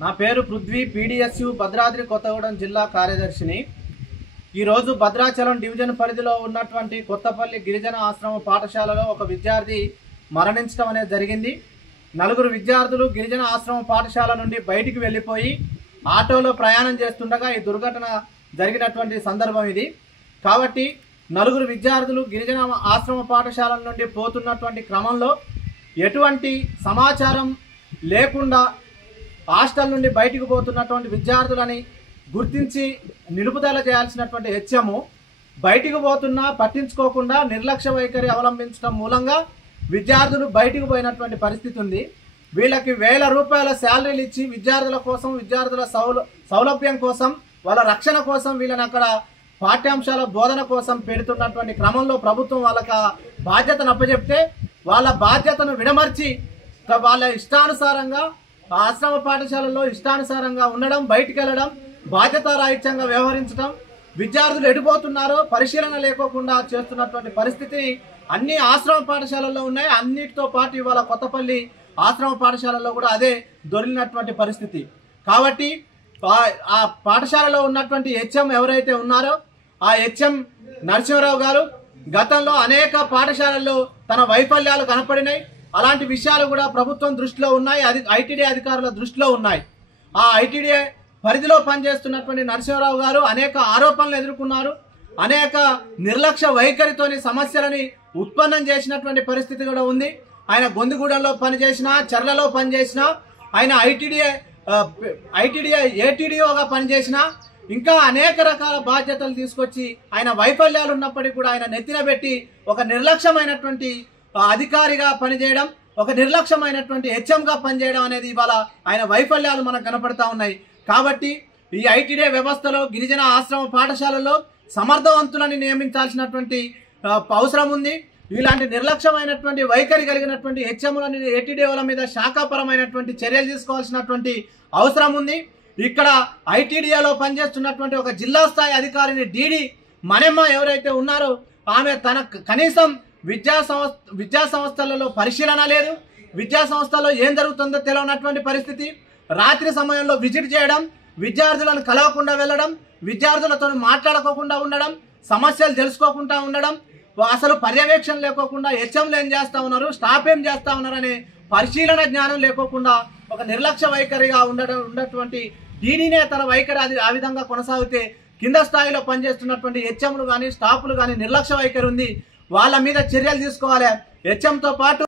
నా పేరు పృథ్వీ, పీడీఎస్యు భద్రాద్రి కొత్తగూడెం జిల్లా కార్యదర్శిని. ఈరోజు భద్రాచలం డివిజన్ పరిధిలో ఉన్నటువంటి కొత్తపల్లి గిరిజన ఆశ్రమ పాఠశాలలో ఒక విద్యార్థి మరణించడం అనేది జరిగింది. 4 విద్యార్థులు గిరిజన ఆశ్రమ పాఠశాల నుండి బయటికి వెళ్ళిపోయి ఆటోలో ప్రయాణం చేస్తుండగా ఈ దుర్ఘటన జరిగినటువంటి సందర్భం ఇది. కాబట్టి 4 విద్యార్థులు గిరిజన ఆశ్రమ పాఠశాల నుండి పోతున్నటువంటి క్రమంలో ఎటువంటి సమాచారం లేకుండా హాస్టల్ నుండి బయటికి పోతున్నటువంటి విద్యార్థులని గుర్తించి నిలుపుదల చేయాల్సినటువంటి హెచ్ఎం బయటికి పోతున్నా పట్టించుకోకుండా నిర్లక్ష్య వైఖరి అవలంబించడం మూలంగా విద్యార్థులు బయటికి పోయినటువంటి పరిస్థితి ఉంది. వీళ్ళకి 1000 రూపాయల శాలరీలు ఇచ్చి విద్యార్థుల కోసం, విద్యార్థుల సౌలభ్యం కోసం, వాళ్ళ రక్షణ కోసం వీళ్ళని అక్కడ పాఠ్యాంశాల బోధన కోసం పెడుతున్నటువంటి క్రమంలో ప్రభుత్వం వాళ్ళకి బాధ్యతను అప్పచెప్తే వాళ్ళ బాధ్యతను విడమర్చి వాళ్ళ ఇష్టానుసారంగా ఆశ్రమ పాఠశాలలో ఇష్టానుసారంగా ఉండడం, బయటికి వెళ్ళడం, బాధ్యతారాహిత్యంగా వ్యవహరించడం, విద్యార్థులు ఎడిపోతున్నారో పరిశీలన లేకోకుండా చేస్తున్నటువంటి పరిస్థితిని అన్ని ఆశ్రమ పాఠశాలల్లో ఉన్నాయి. అన్నిటితో పాటు ఇవాళ కొత్తపల్లి ఆశ్రమ పాఠశాలలో కూడా అదే దొరికినటువంటి పరిస్థితి. కాబట్టి ఆ పాఠశాలలో ఉన్నటువంటి హెచ్ఎం ఎవరైతే ఉన్నారో ఆ హెచ్ఎం నరసింహరావు గారు గతంలో అనేక పాఠశాలల్లో తన వైఫల్యాలు కనపడినాయి. అలాంటి విషయాలు కూడా ప్రభుత్వం దృష్టిలో ఉన్నాయి, ఐటీడీఏ అధికారుల దృష్టిలో ఉన్నాయి. ఆ ఐటీడీఏ పరిధిలో పనిచేస్తున్నటువంటి నరసింహరావు గారు అనేక ఆరోపణలు ఎదుర్కొన్నారు. అనేక నిర్లక్ష్య వైఖరితోని సమస్యలని ఉత్పన్నం చేసినటువంటి పరిస్థితి కూడా ఉంది. ఆయన గొందిగూడెంలో పనిచేసినా, చర్లలో పనిచేసినా, ఆయన ఐటీడీఏ ఏటీడీఓగా పనిచేసినా, ఇంకా అనేక రకాల బాధ్యతలు తీసుకొచ్చి ఆయన వైఫల్యాలు ఉన్నప్పటికీ కూడా ఆయన నెత్తిన పెట్టి ఒక నిర్లక్ష్యమైనటువంటి అధికారిగా పనిచేయడం, ఒక నిర్లక్ష్యమైనటువంటి హెచ్ఎంగా పనిచేయడం అనేది ఇవాళ ఆయన వైఫల్యాలు మనకు కనపడతా ఉన్నాయి. కాబట్టి ఈ ఐటీడీఏ వ్యవస్థలో గిరిజన ఆశ్రమ పాఠశాలలో సమర్థవంతులని నియమించాల్సినటువంటి అవసరం ఉంది. ఇలాంటి నిర్లక్ష్యమైనటువంటి వైఖరి కలిగినటువంటి హెచ్ఎంలని ఏటీడీఓల మీద శాఖాపరమైనటువంటి చర్యలు తీసుకోవాల్సినటువంటి అవసరం ఉంది. ఇక్కడ ఐటీడీఏలో పనిచేస్తున్నటువంటి ఒక జిల్లా స్థాయి అధికారిని డీడీ మనమ్మ ఎవరైతే ఉన్నారో ఆమె తన కనీసం విద్యా సంస్థలలో పరిశీలన లేదు, విద్యా సంస్థల్లో ఏం జరుగుతుందో తెలియనటువంటి పరిస్థితి. రాత్రి సమయంలో విజిట్ చేయడం, విద్యార్థులను కలవకుండా వెళ్ళడం, విద్యార్థులతో మాట్లాడుకోకుండా ఉండడం, సమస్యలు తెలుసుకోకుండా ఉండడం, అసలు పర్యవేక్షణ లేకోకుండా హెచ్ఎంలు ఏం చేస్తా ఉన్నారు, స్టాఫ్ ఏం చేస్తా ఉన్నారు అనే పరిశీలన జ్ఞానం లేకోకుండా ఒక నిర్లక్ష్య వైఖరిగా ఉన్నటువంటి డీడీనే తన వైఖరి ఆ విధంగా కొనసాగితే కింద స్థాయిలో పనిచేస్తున్నటువంటి హెచ్ఎంలు కానీ స్టాఫ్లు కానీ నిర్లక్ష్య వైఖరి ఉంది. వాళ్ళ మీద చర్యలు తీసుకోవాలి. హెచ్ఎంతో పాటు